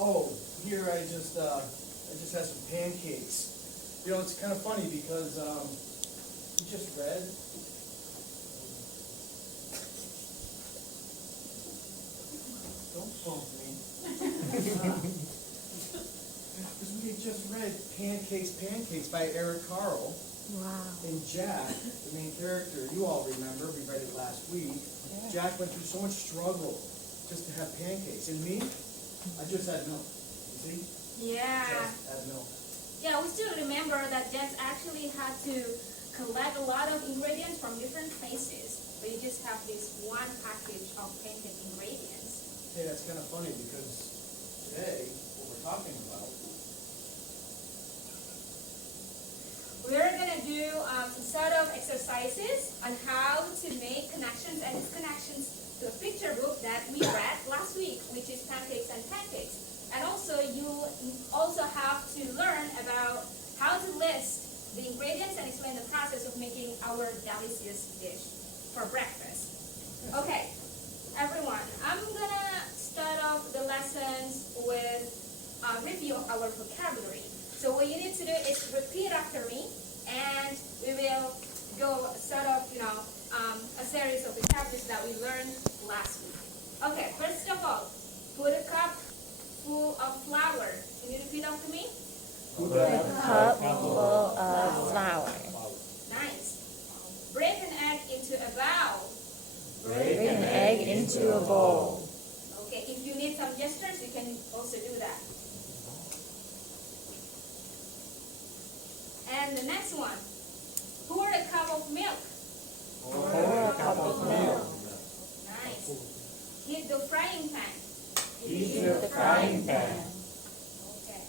Oh, here I just had some pancakes. You know, it's kind of funny because you just read. Don't bump me. Because we had just read Pancakes by Eric Carle. Wow. And Jack, the main character, you all remember, we read it last week. Yeah. Jack went through so much struggle just to have pancakes. And me, I just had milk. You see? Yeah. Just had milk. Yeah, we still remember that Jack actually had to collect a lot of ingredients from different places, but you just have this one package of pancake ingredients. Hey, that's kind of funny because today, what we're talking about, we're going to do some sort of exercises on how to make connections and disconnections to a picture book that we read last week, which is Pancakes and Pancakes. And also, you also have to learn about how to list the ingredients and explain the process of making our delicious dish for breakfast. Okay, everyone, I'm going to start off the lessons with a review of our vocabulary. So what you need to do is repeat after me, and we will go sort of, a series of vocabularies that we learned last week. Okay, first of all, put a cup full of flour. Can you repeat after me? Put a cup full of flour. Nice. Break an egg into a bowl. Break an egg into a bowl. Okay, if you need some gestures, you can also do that. And the next one, pour a cup of milk. Pour a cup of milk. Nice. Heat the frying pan. Heat the frying pan. Okay.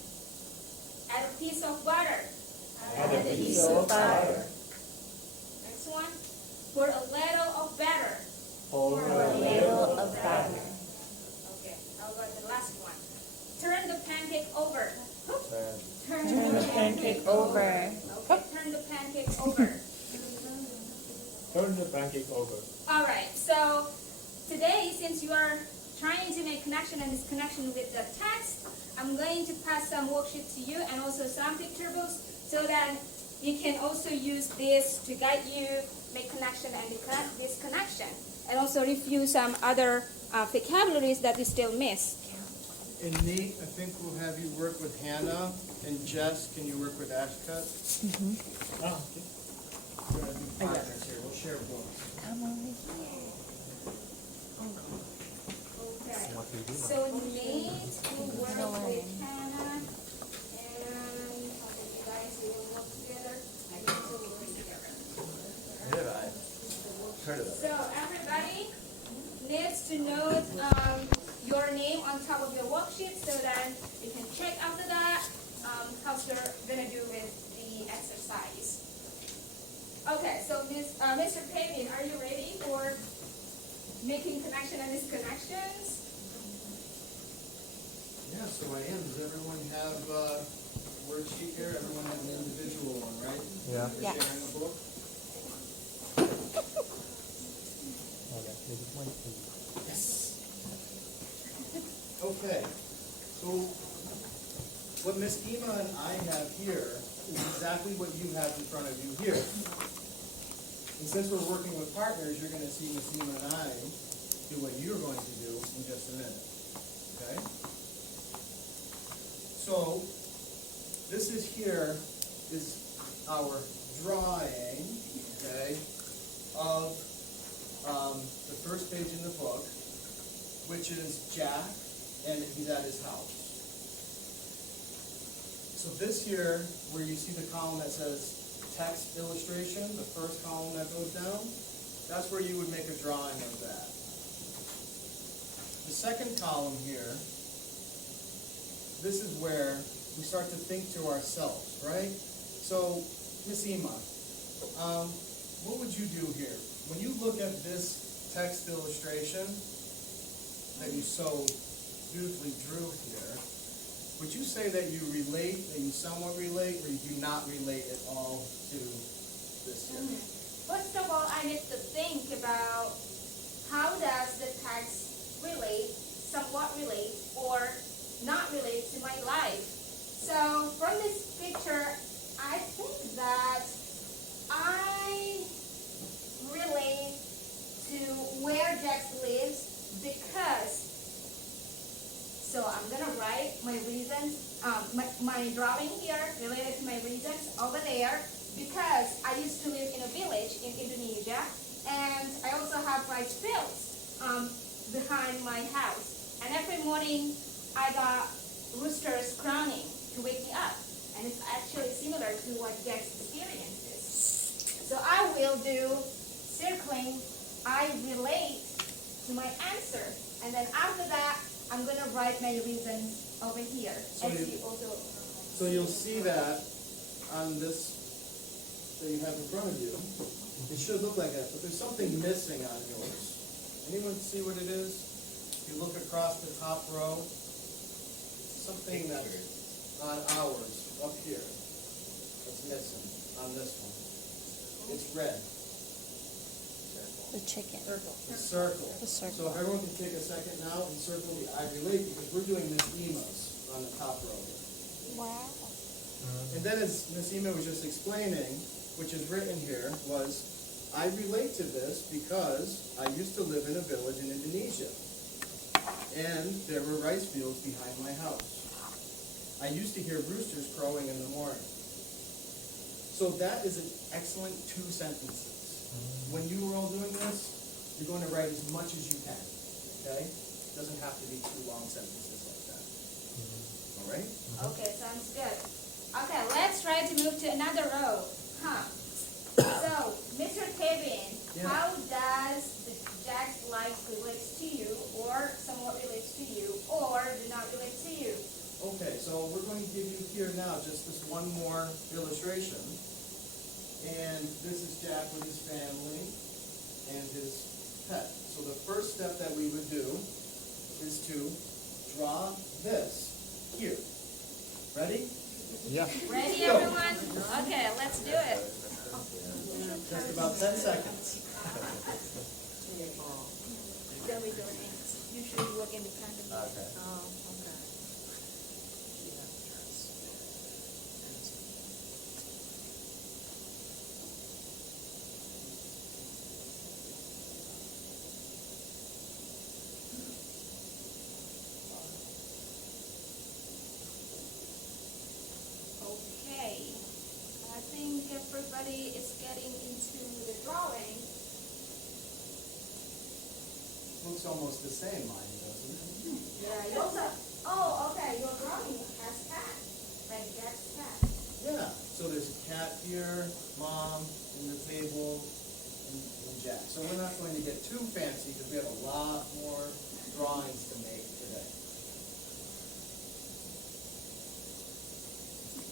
Add a piece of butter. Add a piece of butter. Next one, pour a little of batter. Pour a little of batter. Okay, I'll go to the last one. Turn the pancake over. Turn the pancake over. Okay, turn the pancake over. Turn the pancake over. All right, so today, since you are trying to make connection and disconnection with the text, I'm going to pass some worksheets to you and also some picture books so that you can also use this to guide you, make connection and disconnection, and also review some other vocabularies that you still miss. and Nate, I think we'll have you work with Hannah, and Jess, can you work with Ashcut? Ah, okay. We're gonna do partners here, we'll share books. Come over here. Okay, so Nate will work with Hannah, and you guys will work together, and you two will work together. So everybody needs to note your name on top of your worksheet so that you can check after that how you're going to do with the exercise. Okay, so Mr. Payton, are you ready for making connection and disconnections? Yeah, so I am. Does everyone have a worksheet here? Everyone has an individual one, right? Yeah. You're Yes. sharing a book? Okay. This is my page. Yes. Okay, so what Miss Ema and I have here is exactly what you have in front of you here. And since we're working with partners, you're going to see Miss Ema and I do what you're going to do in just a minute. Okay? So, this is here is our drawing, okay, of the first page in the book, which is Jack, and he's at his house. So this here, where you see the column that says text illustration, the first column that goes down, that's where you would make a drawing of that. The second column here, this is where we start to think to ourselves, right? So, Miss Ema, what would you do here? When you look at this text illustration that you so beautifully drew here, would you say that you relate, that you somewhat relate, or you do not relate at all to this here? First of all, I need to think about how does the text relate, somewhat relate, or not not relate to my life. So from this picture, I think that I relate to where Jax lives because, so I'm gonna write my reasons, my drawing here related to my reasons over there because I used to live in a village in Indonesia and I also have rice fields behind my house. And every morning I got roosters crowing to wake me up. And it's actually similar to what Jack's experience is. So I will do circling, I relate to my answer. And then after that, I'm going to write my reasons over here. So you'll see that on this that you have in front of you. It should look like that, but there's something missing on yours. Anyone see what it is? If you look across the top row, something that's on ours, up here, that's missing on this one. It's red. The chicken. The circle. The circle. So if everyone can take a second now and circle the I relate, because we're doing Miss Ema's on the top row here. Wow. And then as Miss Ema was just explaining, which is written here, was I relate to this because I used to live in a village in Indonesia. And there were rice fields behind my house. I used to hear roosters crowing in the morning. So that is an excellent 2 sentences. When you were all doing this, you're going to write as much as you can, okay? It doesn't have to be 2 long sentences like that. All right? Okay, sounds good. Okay, let's try to move to another row. So, Mr. Kevin, Yeah. how does the Jack's life relates to you, or somewhat relates to you, or do not relate to you? Okay, so we're going to give you here now just this one more illustration. And this is Jack with his family and his pet. So the first step that we would do is to draw this here. Ready? Yeah. Ready, everyone? Okay, let's do it. Just about 10 seconds. Then we do it hands. Usually you work independently. Okay. Oh, okay. Okay. I think everybody is getting into the drawing. Looks almost the same, mine, doesn't it? Yeah, you also, oh, okay, your drawing has cat, like Jack's cat. Yeah. So there's a cat here, mom, in the table, and Jack. So we're not going to get too fancy because we have a lot more drawings to make today.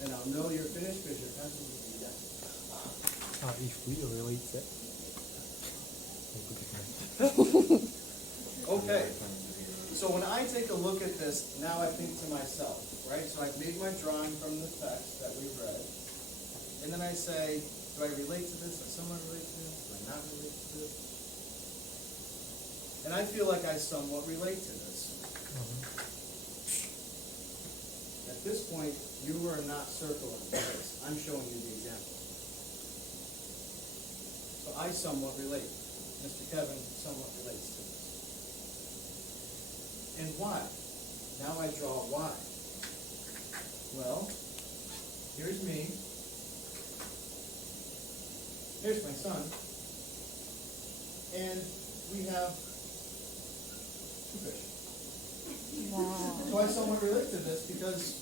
And I'll know you're finished because your pencil will be done. If we relate that. Disconnect. Okay. So when I take a look at this, now I think to myself, right? So I've made my drawing from the text that we read. And then I say, do I relate to this? Does someone relate to this? Do I not relate to this? And I feel like I somewhat relate to this. At this point, you are not circling this. I'm showing you the example. So I somewhat relate. Mr. Kevin somewhat relates to this. And why? Now I draw why. Well, here's me. Here's my son. And we have 2 fish. Wow. So I somewhat relate to this because,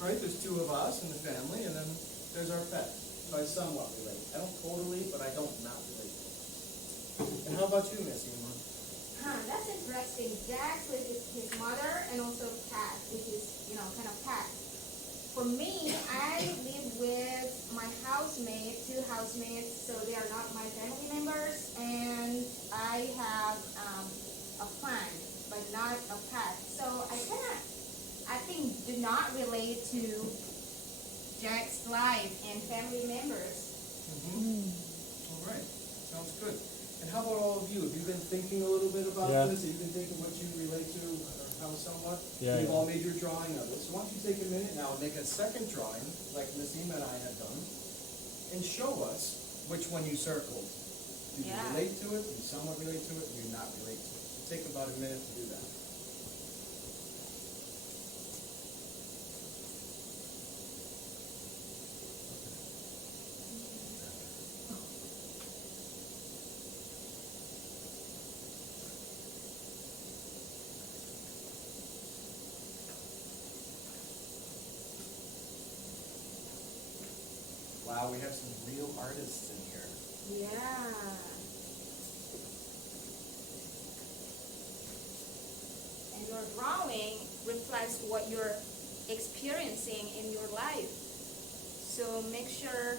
right, there's 2 of us in the family, and then there's our pet. So I somewhat relate. I don't totally, but I don't not relate. And how about you, Miss Ema? That's interesting. Jack with his mother and also cat, which is, kind of cat. For me, I live with my housemate, 2 housemates, so they are not my family members, and I have a friend, but not a pet. So I think, do not relate to Jack's life and family members. All right, sounds good. And how about all of you? Have you been thinking a little bit about Yeah. this? Have you been thinking what you relate to? how somewhat? Yeah, You've yeah. all made your drawing of it. So why don't you take a minute now and make a second drawing, like Miss Ema and I had done, and show us which one you circled. Do you Yeah. relate to it? Do you somewhat relate to it? Do you not relate to it? So take about a minute to do that. Wow, we have some real artists in here. Yeah. And your drawing reflects what you're experiencing in your life. So make sure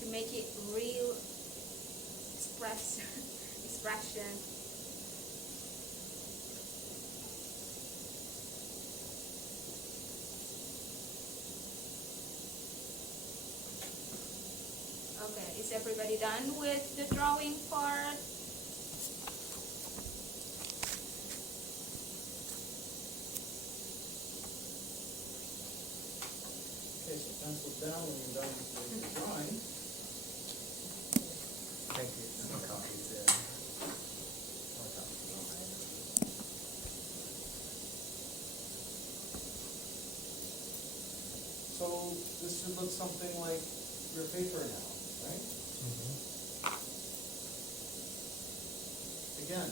to make it real expression. Okay, is everybody done with the drawing part? Okay, so pencils down when you're done with your drawing. Thank you. No copies there. No copies. So this should look something like your paper now, right? Again,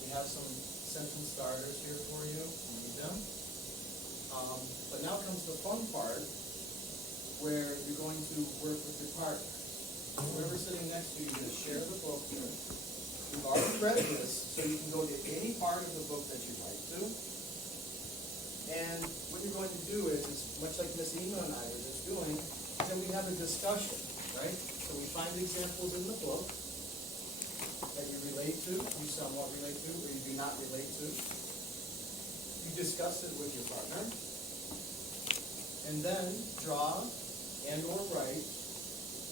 we have some sentence starters here for you. You need them. But now comes the fun part, where you're going to work with your partner. Whoever's sitting next to you, you're going to share the book with. You've already read this, so you can go to any part of the book that you'd like to. And what you're going to do is much like Miss Ema and I were just doing, then we have a discussion, right? So we find examples in the book that you relate to, you somewhat relate to, or you do not relate to. You discuss it with your partner, and then draw and or write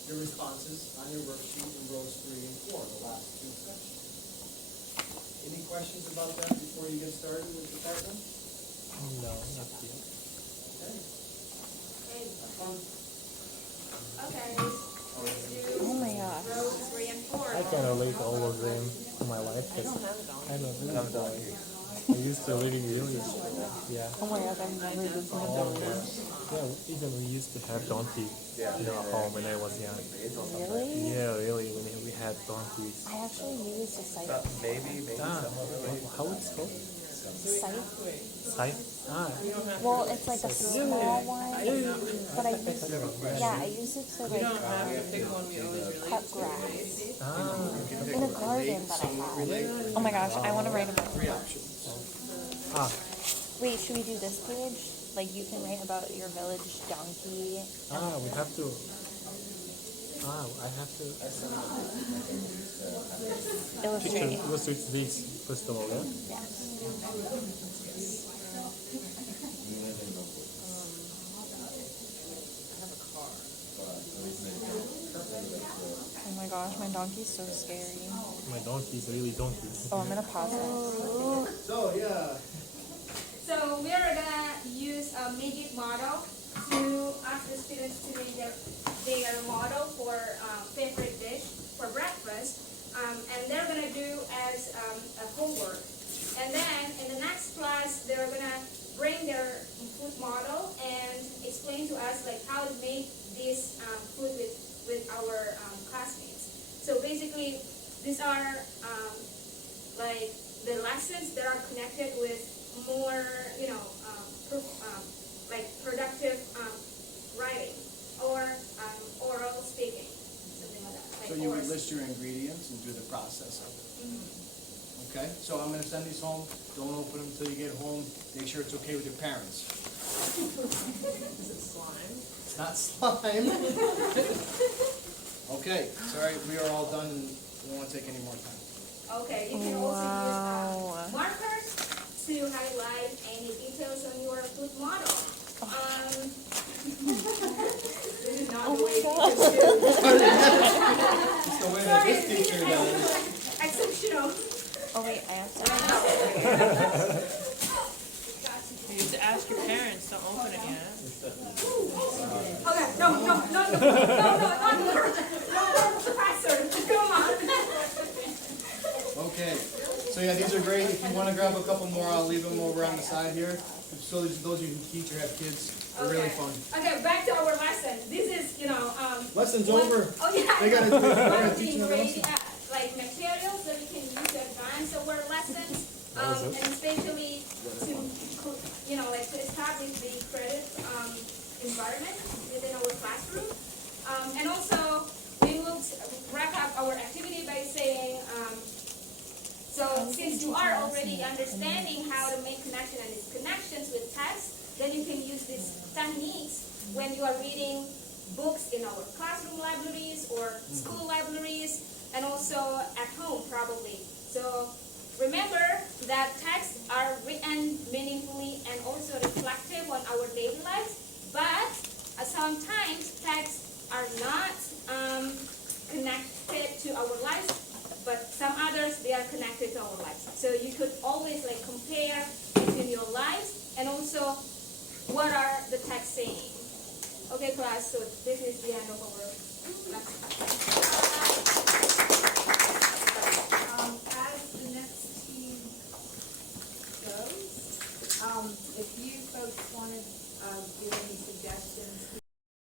your responses on your worksheet in rows 3 and 4, the last two sections. Any questions about that before you get started with your partner? No, not yet. Okay, Okay. have fun. Okay. Let's do Oh my gosh. rows 3 and 4. I can relate all of them to my life because I'm a village boy. I used to live in village. Yeah. Oh my gosh, I've never been to a village. Yeah, even we used to have donkey in our home when I was young. Really? Yeah, really, when we had donkeys. I actually used a scythe. Maybe How it's called? Scythe? Scythe? Ah, Well, it's like a small one, but I used it to like cut grass in a garden that I had. Oh my gosh, I want to write about Three it. options. ah, Wait, should we do this page? Like you can write about your village donkey. we have to. I have to. Illustrate. Illustrate this first of all, yeah? Yes. Oh my gosh, my donkey's so scary. My donkey is really donkey. Oh, I'm gonna pause it. So, yeah. So we are gonna use a magic model to ask the students to make their model for favorite dish for breakfast, and they're gonna do as a homework. And then in the next class, they're gonna bring their food model and explain to us like how to make this food with our classmates. So basically, these are like the lessons that are connected with more, like productive writing or oral speaking, something like that. Like So you would oral- list your ingredients and do the process of it. Mhm. Okay? So I'm going to send these home. Don't open them until you get home. Make sure it's okay with your parents. Is it slime? It's not slime. Okay. Sorry, we are all done and we don't want to take any more time. Okay, you can also Wow. use markers to highlight any details on your food model. This is not the way teachers do. It's the way that this teacher does. Exceptional. Oh wait, I have to. ask your parents. Don't open it yet. Okay, no, Professor, come on. Okay, so yeah, these are great. If you want to grab a couple more, I'll leave them over on the side here. So those of you who teach or have kids, they're really fun. Okay, back to our lesson. This is, Lesson's over. Oh yeah. They gotta teach One another thing, lesson. like materials that we can use to advance our lessons, and especially to, to establish the credit environment within our classroom. And also, we will wrap up our activity by saying, so since you are already understanding how to make connection and disconnections with text, then you can use these techniques when you are reading books in our classroom libraries or school libraries, and also at home probably. So remember that texts are written meaningfully and also reflective on our daily lives, but sometimes texts are not connected to our lives, but some others, they are connected to our lives. So you could always compare between your lives and also what are the texts saying. Okay, class, so this is the end of our lesson.